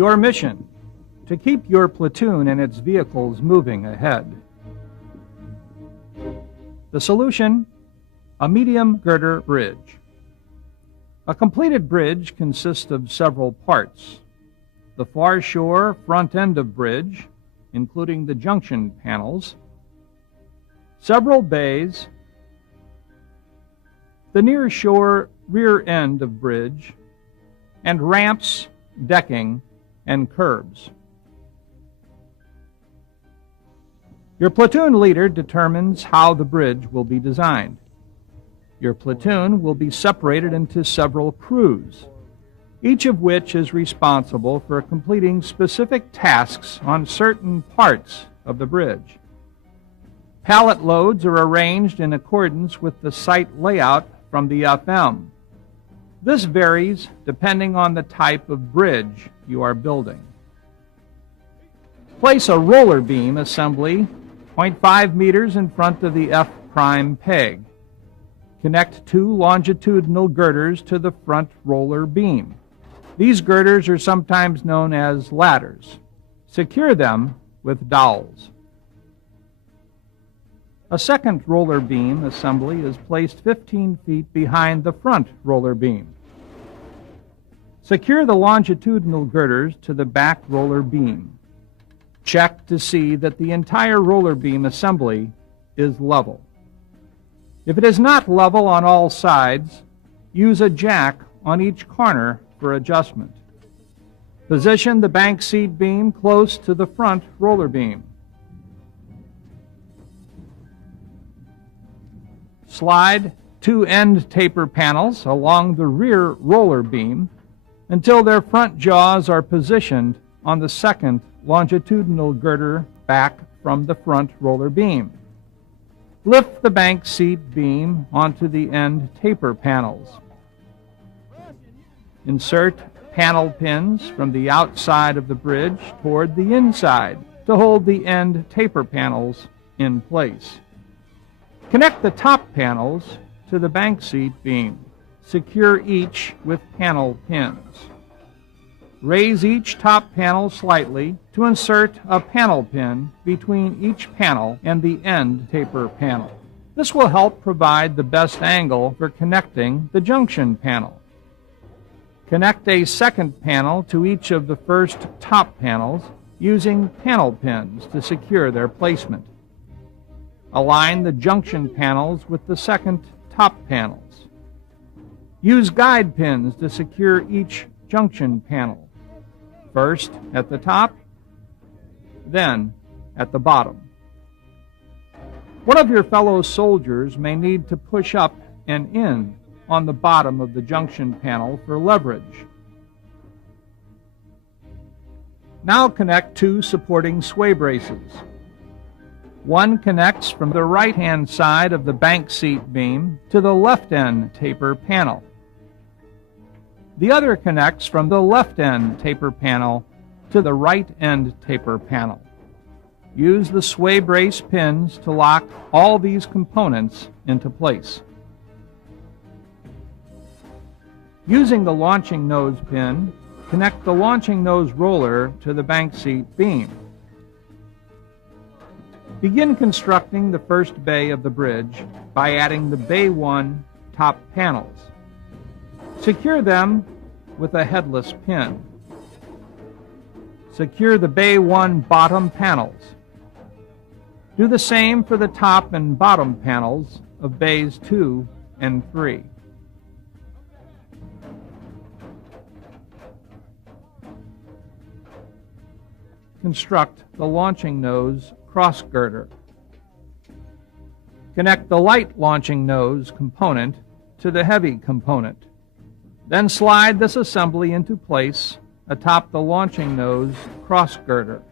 Your mission: to keep your platoon and its vehicles moving ahead. The solution: a medium girder bridge. A completed bridge consists of several parts. The far shore front end of bridge, including the junction panels, several bays, the near shore rear end of bridge, and ramps, decking, and curbs. Your platoon leader determines how the bridge will be designed. Your platoon will be separated into several crews, each of which is responsible for completing specific tasks on certain parts of the bridge. Pallet loads are arranged in accordance with the site layout from the FM. This varies depending on the type of bridge you are building. Place a roller beam assembly 0.5 meters in front of the F' peg. Connect 2 longitudinal girders to the front roller beam. These girders are sometimes known as ladders. Secure them with dowels. A second roller beam assembly is placed 15 feet behind the front roller beam. Secure the longitudinal girders to the back roller beam. Check to see that the entire roller beam assembly is level. If it is not level on all sides, use a jack on each corner for adjustment. Position the bank seat beam close to the front roller beam. Slide 2 end taper panels along the rear roller beam until their front jaws are positioned on the second longitudinal girder back from the front roller beam. Lift the bank seat beam onto the end taper panels. Insert panel pins from the outside of the bridge toward the inside to hold the end taper panels in place. Connect the top panels to the bank seat beam. Secure each with panel pins. Raise each top panel slightly to insert a panel pin between each panel and the end taper panel. This will help provide the best angle for connecting the junction panel. Connect a second panel to each of the first top panels using panel pins to secure their placement. Align the junction panels with the second top panels. Use guide pins to secure each junction panel, first at the top, then at the bottom. One of your fellow soldiers may need to push up and in on the bottom of the junction panel for leverage. Now connect 2 supporting sway braces. One connects from the right-hand side of the bank seat beam to the left-end taper panel. The other connects from the left-end taper panel to the right-end taper panel. Use the sway brace pins to lock all these components into place. Using the launching nose pin, connect the launching nose roller to the bank seat beam. Begin constructing the first bay of the bridge by adding the Bay 1 top panels. Secure them with a headless pin. Secure the Bay 1 bottom panels. Do the same for the top and bottom panels of Bays 2 and 3. Construct the launching nose cross girder. Connect the light launching nose component to the heavy component. Then slide this assembly into place atop the launching nose cross girder.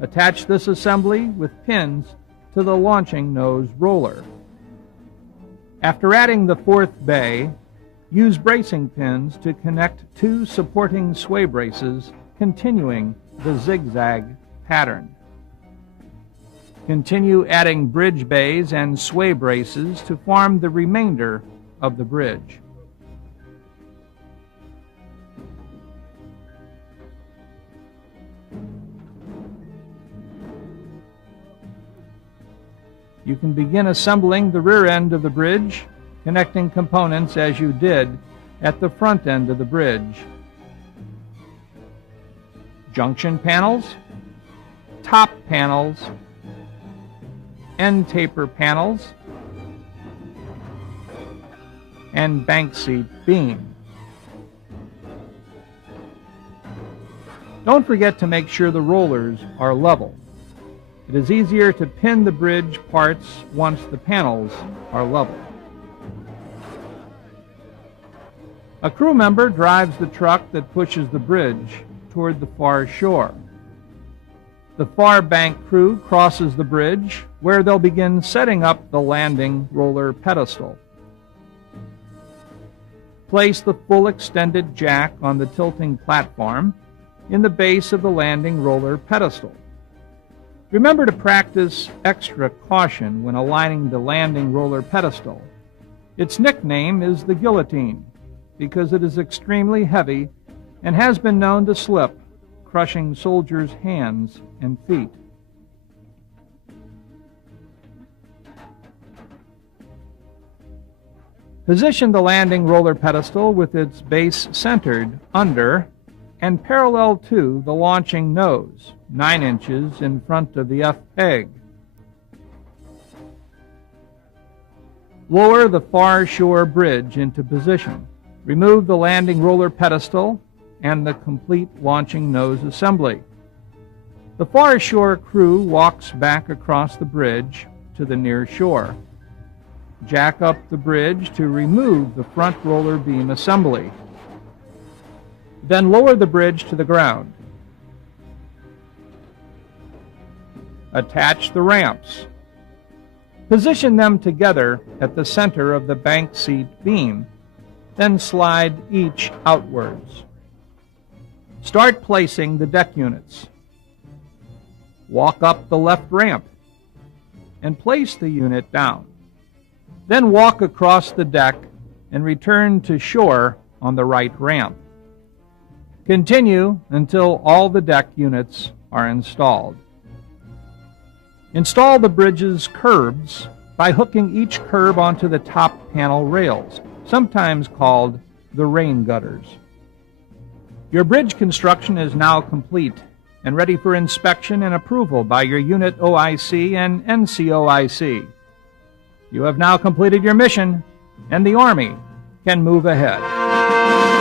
Attach this assembly with pins to the launching nose roller. After adding the 4th bay, use bracing pins to connect 2 supporting sway braces, continuing the zigzag pattern. Continue adding bridge bays and sway braces to form the remainder of the bridge. you can begin assembling the rear end of the bridge, connecting components as you did at the front end of the bridge. Junction panels, top panels, end taper panels, and bank seat beam. Don't forget to make sure the rollers are level. It is easier to pin the bridge parts once the panels are level. A crew member drives the truck that pushes the bridge toward the far shore. The far bank crew crosses the bridge, where they'll begin setting up the landing roller pedestal. Place the full extended jack on the tilting platform in the base of the landing roller pedestal. Remember to practice extra caution when aligning the landing roller pedestal. Its nickname is the guillotine because it is extremely heavy and has been known to slip, crushing soldiers' hands and feet. Position the landing roller pedestal with its base centered under and parallel to the launching nose, 9 inches in front of the F-peg. Lower the far shore bridge into position. Remove the landing roller pedestal and the complete launching nose assembly. The far shore crew walks back across the bridge to the near shore. Jack up the bridge to remove the front roller beam assembly. Then lower the bridge to the ground. Attach the ramps. Position them together at the center of the bank seat beam, then slide each outwards. Start placing the deck units. Walk up the left ramp and place the unit down. Then walk across the deck and return to shore on the right ramp. Continue until all the deck units are installed. Install the bridge's curbs by hooking each curb onto the top panel rails, sometimes called the rain gutters. Your bridge construction is now complete and ready for inspection and approval by your unit OIC and NCOIC. You have now completed your mission, and the Army can move ahead.